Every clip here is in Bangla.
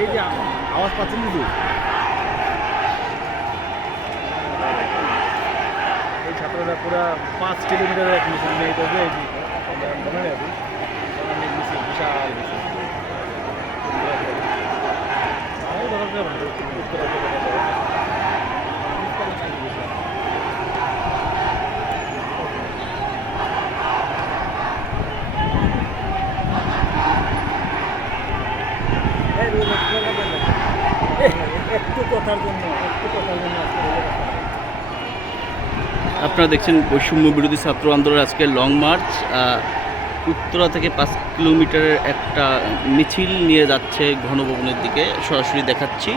এই যে আওয়াজ পাচ্ছেন কিন্তু এই ছাত্ররা পুরো পাঁচ কিলোমিটারের এক মিছিল নিয়ে করবে এই মনে নেই বিশাল বিশাল মিছিল আমারও ধরা যাবে না, উত্তরা থেকে ধরা যাবে না। একটু কথার জন্য, একটু কথার জন্য। আপনারা দেখছেন বৈষম্য বিরোধী ছাত্র আন্দোলন আজকে লং মার্চ উত্তরা থেকে পাঁচ কিলোমিটারের একটা মিছিল নিয়ে যাচ্ছে ঘনভবনের দিকে সরাসরি দেখাচ্ছি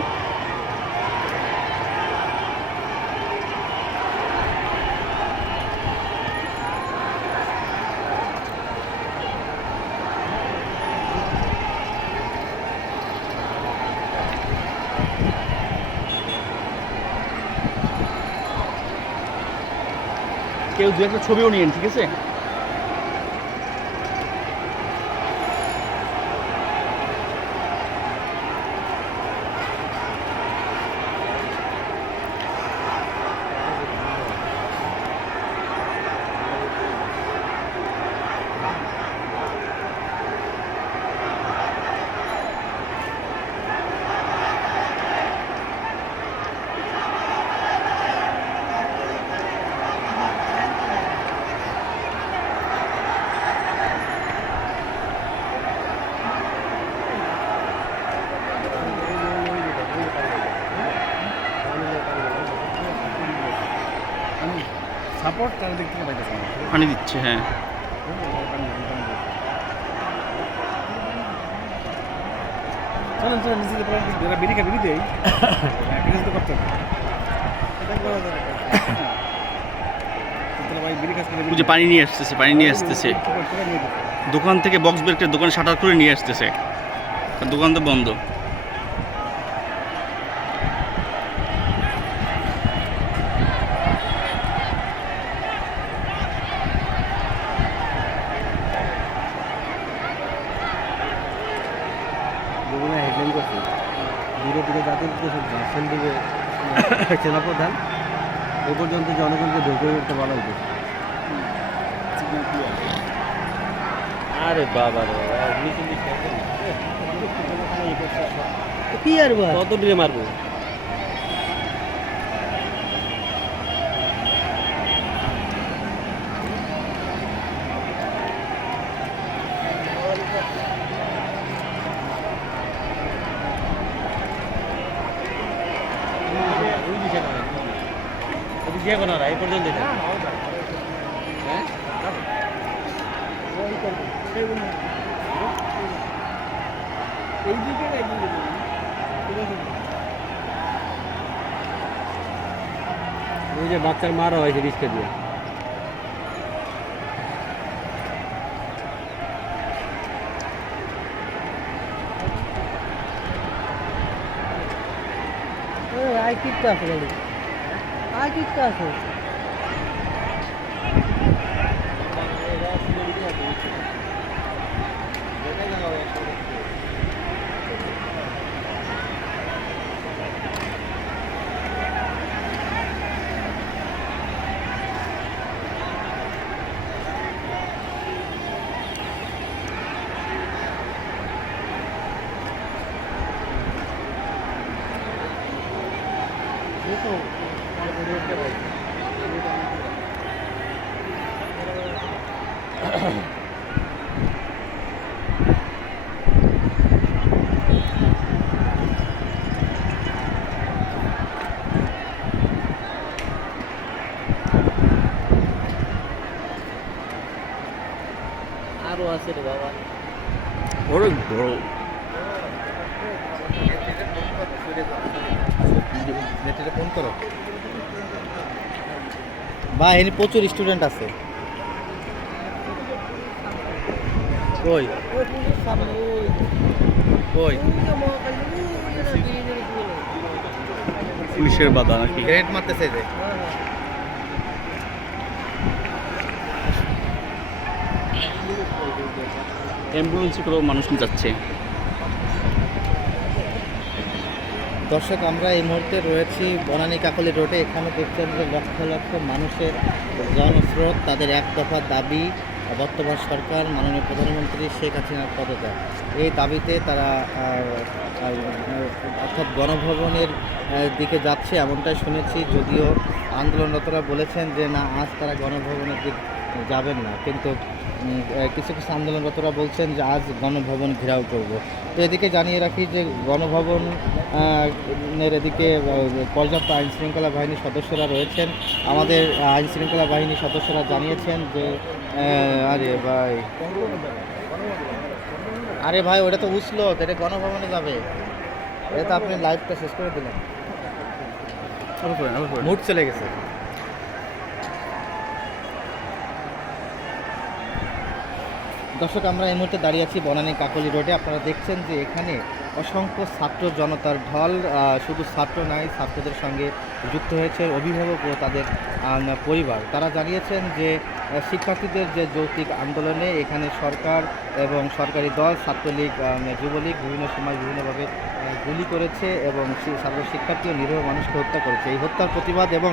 দু একটা ছবিও নিয়েন ঠিক আছে? সাপোর্ট চারিদিক থেকে পাইতেছে পানি দিচ্ছে হ্যাঁ। চলেন চলেন নিচে যে পড়ার যারা বিড়ি খায় বিড়ি দেই ঠিক আছে তো করতে যে পানি নিয়ে আসতেছে পানি নিয়ে আসতেছে। দোকান থেকে বক্স বের করে দোকান শাটার করে নিয়ে আসতেছে। দোকান তো বন্ধ দুগুণে হেডলাইন করছে দূরে দূরে জাতির ভাষণ দিবে সেনাপ্রধান এ পর্যন্ত জনগণকে ধৈর্য উঠতে বলা হয়েছে আরে বাবা রে বাবা কি আর কত দূরে মারবো? এই পর্যন্ত হ্যাঁ এই দিকে ওই যে বাচ্চার মারা হয়েছে রিস্কা দিয়ে আয় কিটটা আছে ಆಗಿತ್ತು ಅದು বা এখানে প্রচুর স্টুডেন্ট আছে। কই? কই? পুলিশের বাধা নাকি? গ্রেড মারতেছে যে। অ্যাম্বুলেন্সে করেও মানুষ যাচ্ছে। দর্শক, আমরা এই মুহূর্তে রয়েছি বনানী কাকলি রোডে। এখানে দেখছেন যে লক্ষ লক্ষ মানুষের জনস্রোত, তাদের এক দফা দাবি, বর্তমান সরকার, মাননীয় প্রধানমন্ত্রী শেখ হাসিনার পদত্যাগ। এই দাবিতে তারা অর্থাৎ গণভবনের দিকে যাচ্ছে এমনটাই শুনেছি। যদিও আন্দোলনরতরা বলেছেন যে না, আজ তারা গণভবনের দিক যাবেন না। কিন্তু কিছু কিছু আন্দোলনরতরা বলছেন যে আজ গণভবন ঘেরাও করব। তো এদিকে জানিয়ে রাখি যে গণভবন এর এদিকে পর্যাপ্ত আইন শৃঙ্খলা বাহিনীর সদস্যরা রয়েছেন। আমাদের আইন শৃঙ্খলা বাহিনীর সদস্যরা জানিয়েছেন যে আরে ভাই। আরে ভাই ওটা তো উঠল এটা গণভবনে যাবে। এটা তো আপনি লাইভটা শেষ করে দিলেন। মুড চলে গেছে। দর্শক, আমরা এই মুহূর্তে দাঁড়িয়ে আছি বনানী কাকলি রোডে। আপনারা দেখছেন যে এখানে অসংখ্য ছাত্র জনতার ঢল শুধু ছাত্র নাই ছাত্রদের সঙ্গে যুক্ত হয়েছে অভিভাবক ও তাদের পরিবার। তারা জানিয়েছেন যে শিক্ষার্থীদের যে যৌক্তিক আন্দোলনে এখানে সরকার এবং সরকারি দল, ছাত্রলীগ যুবলীগ বিভিন্ন সময় বিভিন্নভাবে গুলি করেছে এবং ছাত্র শিক্ষার্থী ও নিরীহ মানুষকে হত্যা করেছে। এই হত্যার প্রতিবাদ এবং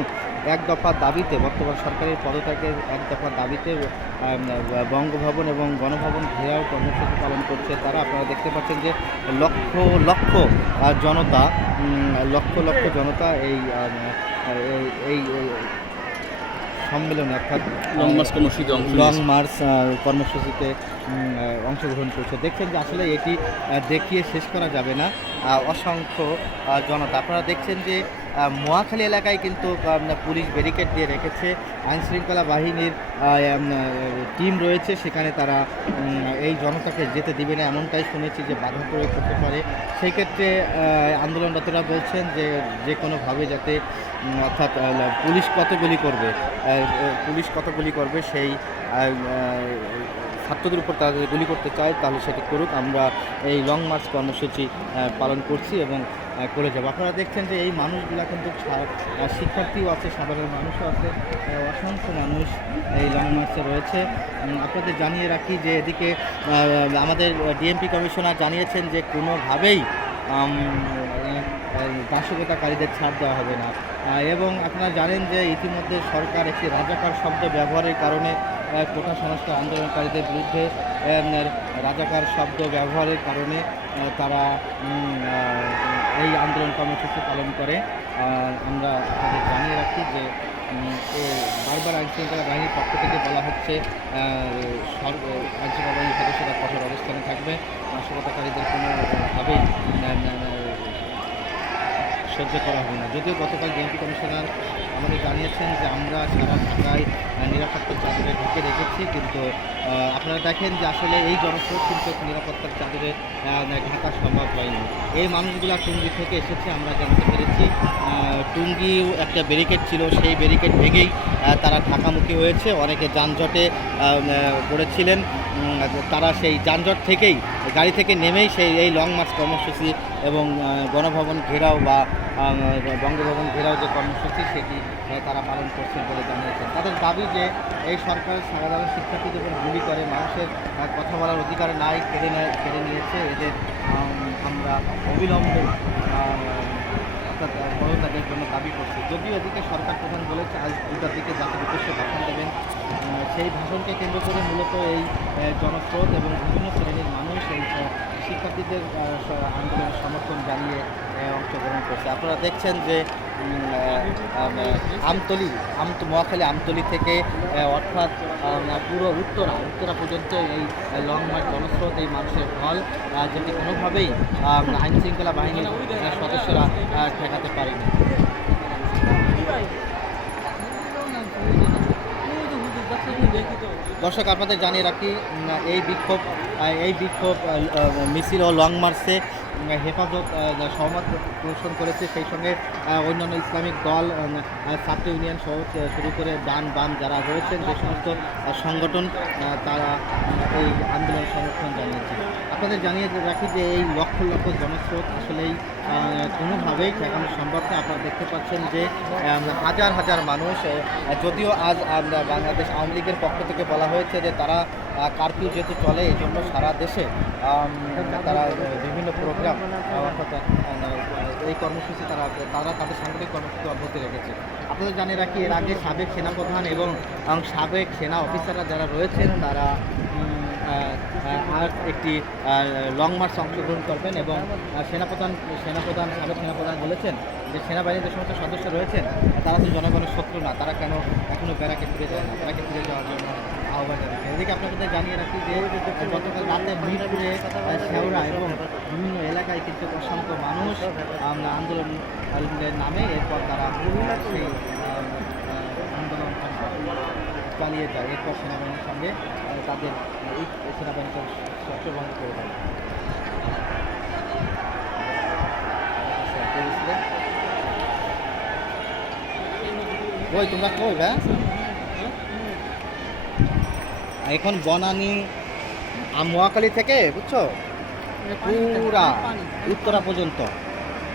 এক দফা দাবিতে, বর্তমান সরকারের পদত্যাগের এক দফা দাবিতে বঙ্গভবন এবং গণভবন ঘেরাও কর্মসূচি পালন করছে তারা। আপনারা দেখতে পাচ্ছেন যে লক্ষ লক্ষ জনতা লক্ষ লক্ষ জনতা এই এই সম্মেলনে অর্থাৎ লং মার্চ কর্মসূচিতে লং মার্চ কর্মসূচিতে অংশগ্রহণ করছে। দেখছেন যে আসলে এটি দেখিয়ে শেষ করা যাবে না। অসংখ্য জনতা। আপনারা দেখছেন যে মোয়াখালী এলাকায় কিন্তু পুলিশ ব্যারিকেড দিয়ে রেখেছে। আইনশৃঙ্খলা বাহিনীর টিম রয়েছে। সেখানে তারা এই জনতাকে যেতে দিবে না, এমনটাই শুনেছি যে বাধা প্রয়োগ করতে পারে। সেই ক্ষেত্রে আন্দোলনরতরা বলছেন যে যে কোনোভাবে যাতে অর্থাৎ পুলিশ কতগুলি করবে? পুলিশ কতগুলি করবে? সেই ছাত্রদের উপর তারা যদি গুলি করতে চায়, তাহলে সেটি করুক। আমরা এই লং মার্চ কর্মসূচি পালন করছি এবং করে যাব। আপনারা দেখছেন যে এই মানুষগুলা কিন্তু শিক্ষার্থীও আছে, সাধারণ মানুষও আছে অসংখ্য মানুষ এই লং মার্চে রয়েছে। আপনাদের জানিয়ে রাখি যে এদিকে আমাদের ডিএমপি কমিশনার জানিয়েছেন যে কোনোভাবেই নাশকতাকারীদের ছাড় দেওয়া হবে না। এবং আপনারা জানেন যে ইতিমধ্যে সরকার একটি রাজাকার শব্দ ব্যবহারের কারণে কোটা সংস্কার আন্দোলনকারীদের বিরুদ্ধে রাজাকার শব্দ ব্যবহারের কারণে তারা এই আন্দোলন কর্মসূচি পালন করে। আমরা আপনাদের জানিয়ে রাখি যে বারবার আইন শৃঙ্খলা বাহিনীর পক্ষ থেকে বলা হচ্ছে আহ, সর- আইন বাহিনীর সদস্যরা কঠোর অবস্থানে থাকবে। নাশকতাকারীদের কোনোভাবেই সহ্য করা হবে না। যদিও গতকাল ডিএমপি কমিশনার আমাদের জানিয়েছেন যে আমরা সারা ঢাকায় নিরাপত্তার চাদরে ঢুকে রেখেছি, কিন্তু আপনারা দেখেন যে আসলে এই জনস্রোত কিন্তু নিরাপত্তার চাদরে ঢাকা সম্ভব হয়নি। এই মানুষগুলো টুঙ্গি থেকে এসেছে, আমরা জানতে পেরেছি। টুঙ্গি একটা ব্যারিকেড ছিল, সেই ব্যারিকেড ভেঙেই তারা ঢাকামুখী হয়েছে, অনেকে যানজটে পড়েছিলেন। তারা সেই যানজট থেকেই, গাড়ি থেকে নেমেই সেই, এই লং মার্চ কর্মসূচি এবং গণভবন ঘেরাও বা বঙ্গভবন ঘেরাও যে কর্মসূচি, সেটি তারা পালন করছেন বলে জানিয়েছেন। তাদের দাবি যে, এই সরকার সাধারণ শিক্ষার্থীদের উপর গুলি করে, মানুষের কথা বলার অধিকার নাই, কেড়ে নেয়, কেড়ে নিয়েছে। এদের আমরা অবিলম্বে পদত্যাগের জন্য দাবি করছে। যদিও এদিকে সরকার প্রধান বলেছে, আজ দুটার দিকে জাতির উদ্দেশ্যে ভাষণ দেবেন সেই ভাষণকে কেন্দ্র করে মূলত এই জনস্রোত এবং বিভিন্ন শ্রেণির মানুষ এই শিক্ষার্থীদের আন্দোলনের সমর্থন জানিয়ে অংশগ্রহণ করছে। আপনারা দেখছেন যে আমতলি আমত মহাখালী আমতলি থেকে অর্থাৎ পুরো উত্তরা উত্তরা পর্যন্ত এই লং মার্চ জনস্রোত এই মানুষের আহ, যেটি কোনোভাবেই আইন শৃঙ্খলা বাহিনীর সদস্যরা ঠেকাতে পারেনি। দর্শক আপনাদের জানিয়ে রাখি এই বিক্ষোভ এই বিক্ষোভ মিছিল ও লং মার্চে হেফাজত সহমত প্রদর্শন করেছে, সেই সঙ্গে অন্যান্য ইসলামিক দল ছাত্র ইউনিয়ন সহ শুরু করে ডান বাম যারা রয়েছেন, যে সমস্ত সংগঠন তারা এই আন্দোলন সমর্থন জানিয়েছে আপনাদের জানিয়ে রাখি যে এই লক্ষ লক্ষ জনস্রোত আসলেই কোনোভাবেই ঠেকানো সম্ভব না। আপনারা দেখতে পাচ্ছেন যে হাজার হাজার মানুষ যদিও আজ বাংলাদেশ আওয়ামী লীগের পক্ষ থেকে বলা হয়েছে যে, তারা কারফিউ যেহেতু চলে, এই জন্য সারা দেশে তারা বিভিন্ন প্রোগ্রাম এই কর্মসূচি তারা তারা তাদের সাংগঠনিক কর্মসূচি অব্যাহত রেখেছে। আপনাদের জানিয়ে রাখি, এর আগে সাবেক সেনাপ্রধান এবং সাবেক সেনা অফিসাররা যারা রয়েছেন, তারা আর একটি লং মার্চ অংশগ্রহণ করবেন এবং সেনাপ্রধান সেনাপ্রধান, সাবেক সেনাপ্রধান বলেছেন যে সেনাবাহিনীর যে সমস্ত সদস্য রয়েছেন, তারা তো জনগণের শত্রু না, তারা কেন এখনও ব্যারাকে ফিরে যায় না? ব্যারাকে ফিরে যাওয়ার জন্য আহ্বান জানিয়েছে এদিকে আপনাদের জানিয়ে রাখি যে, গতকাল রাতে মিরপুরে শেওড়া এবং বিভিন্ন এলাকায় কিন্তু অসংখ্য মানুষ আন্দোলনের নামে এরপর তারা সেই চালিয়ে যায়, এরপর সেনাবাহিনীর সঙ্গে তাদের এই সেনাবাহিনীকে শস্ত্রভঙ্গ করে দেয়। ওই, তোমরা কই বা এখন বনানি মহাখালী থেকে, বুঝছ? পুরা উত্তরা পর্যন্ত।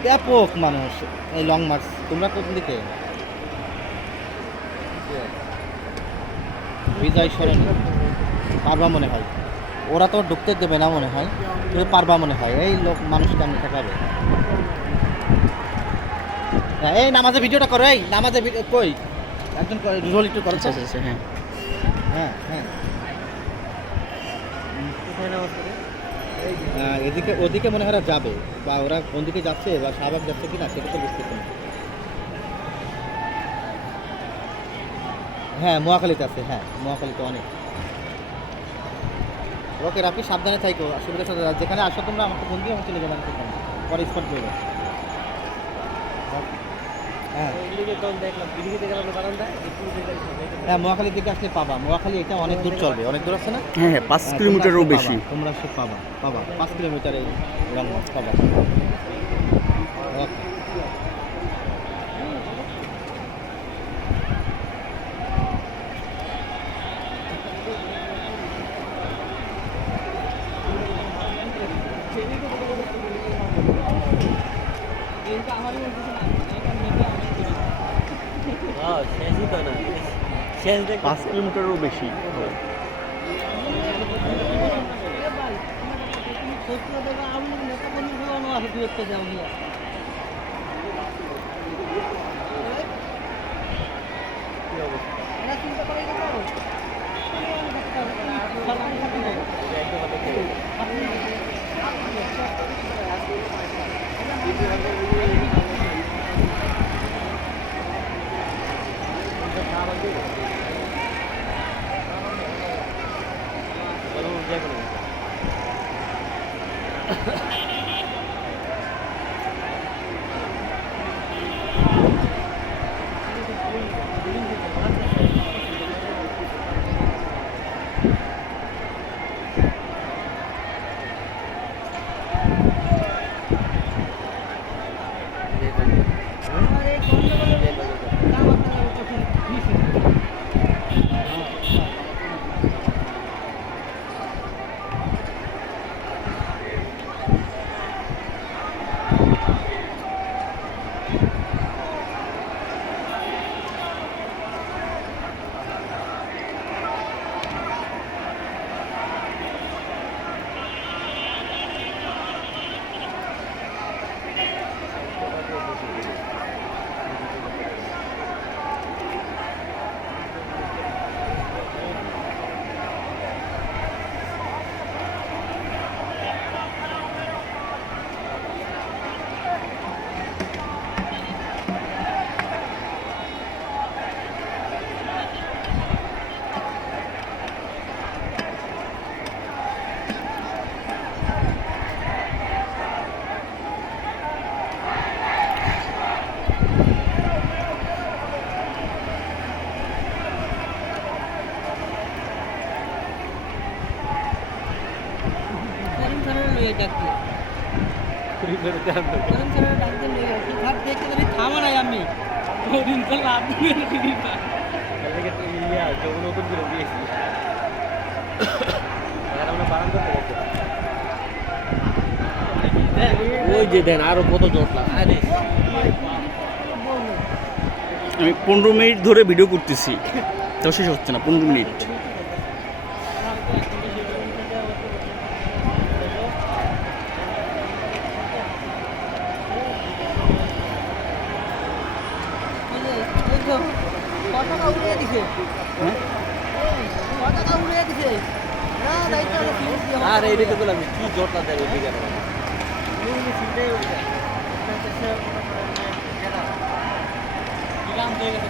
ব্যাপক মানুষ, এই লং মার্চ তোমরা কোন দিকে বিজয় সরণি পারবা মনে হয়। ওরা তো ঢুকতে দেবে না মনে হয় কিন্তু পারবা মনে হয়। এই লোক মানুষ কেমন ঠেকাবে? হ্যাঁ, এই নামাজে ভিডিওটা করো এই নামাজে ভিডিও কই? একজন রোল একটু করো আচ্ছা আচ্ছা আচ্ছা, হ্যাঁ হ্যাঁ। হ্যাঁ এদিকে ওদিকে মনে হয় যাবে বা ওরা কোন দিকে যাচ্ছে বা শাহবাগ যাচ্ছে কিনা সেটা তো বুঝতেছি না। হ্যাঁ মহাখালীতে আছে হ্যাঁ মহাখালীতে অনেক। ওকে রাখি সাবধানে থাকো সুবিধা সাথে যেখানে আসো তোমরা আমাকে ফোন দিয়ে আমি চলে যাবেন সেখানে। পরে স্পট দেবো হ্যাঁ। হ্যাঁ আসলে পাবা। এটা অনেক দূর চলবে। অনেক দূর আছে না? হ্যাঁ হ্যাঁ পাঁচ হ্যাঁ, কিলোমিটারও বেশি। তোমরা পাবা পাবা। পাঁচ কিলোমিটারে পাবা ওকে হ্যাঁ শেষই তো না শেষ দেখ পাঁচ কিলোমিটারও বেশি থামা আমি তো ওই যে দেন কত আমি পনেরো মিনিট ধরে ভিডিও করতেছি। তাও শেষ হচ্ছে না, পনেরো মিনিট পতাকা উড়িয়ে দিছে পতাকা উড়িয়ে দিছে না দায়িত্ব আছে পুলিশ দিয়ে আর এইদিকে তো আমি কি জোরটা দেবে এদিকে গ্রাম দিয়ে গেছে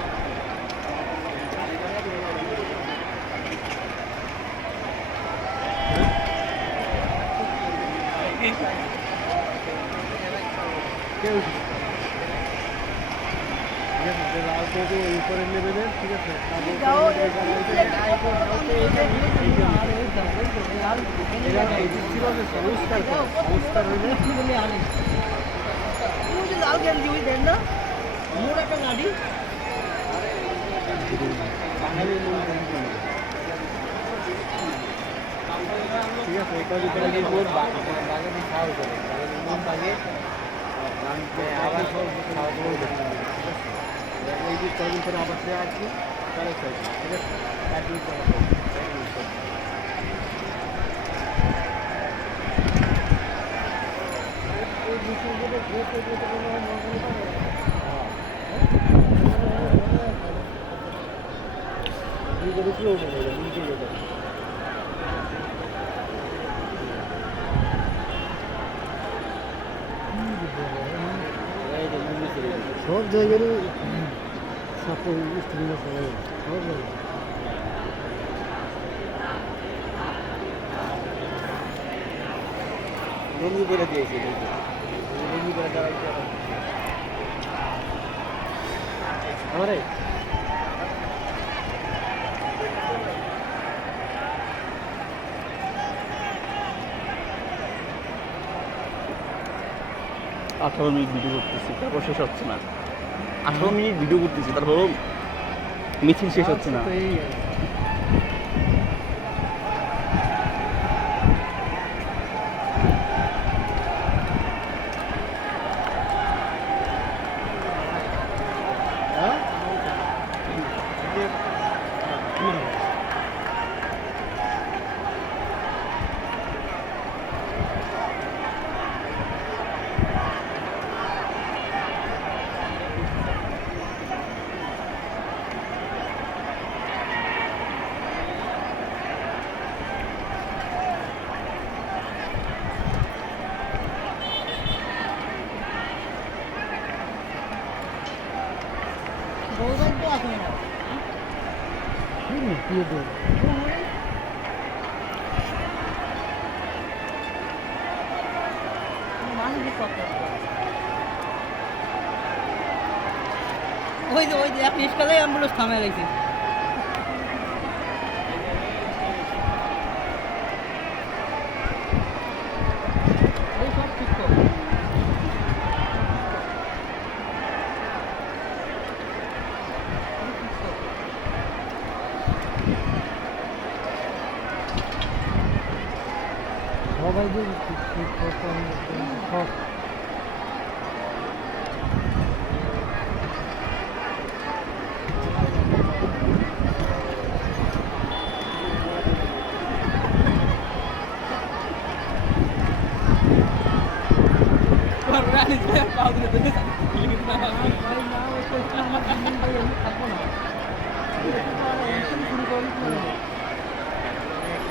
উপরে নেবে ঠিক আছে যাও সংস্কার সংস্কার হইলে লাল গেঞ্জি ওই দেন না মোট একটা গাড়ি বাঙালি মন কেমন করে? ঠিক আছে এটা মন খাওয়া মন আবার সব খাওয়া দাওয়া করতে হবে, ঠিক আছে এই যে কদিন পরে আবার সে আসবে তাহলে চলবে ঠিক আছে একদিন পরে চলবে, একদিন চলবে। এই বিষয়গুলো ঘুরতে ঘুরতে কোনো মঙ্গল পাবে না। নিজের উপরেও মনে হয় নিজে যেতে সব জায়গারই ছাত্র স্টুডেন্ট সবাই সব জায়গায় লঙ্গি করে দিয়েছি লঙ্গি করে দেওয়া আমারে আঠারো মিনিট ভিডিও করতেছি তারপর শেষ হচ্ছে না আঠারো মিনিট ভিডিও করতেছি তারপরও মিছিল শেষ হচ্ছে না তো এই হ্যাঁ? বউবাই তো আসে না মানুষ কত ওই যে ওই যে এক নিষ্কালে অ্যাম্বুলেন্স থামে গেছে ওই সব ঠিক করো সবাই যে সব ছাত্রছাত্রী শিক্ষার্থী সাধারণ মানুষ এরা ছাত্রছাত্রী মেয়েদের ড্রেস কালি ড্রেস দেখে এগুলো সব আশেপাশে তাকে নিজেকে প্রেশানের জন্য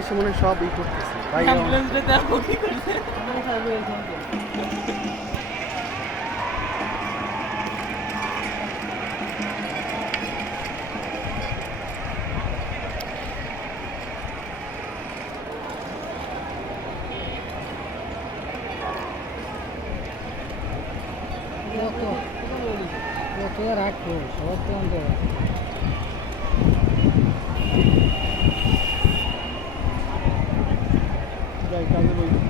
এসে মনে হয় সব ই করতেছে ভাই কত কত রাখব সবার তো Saygı duydum.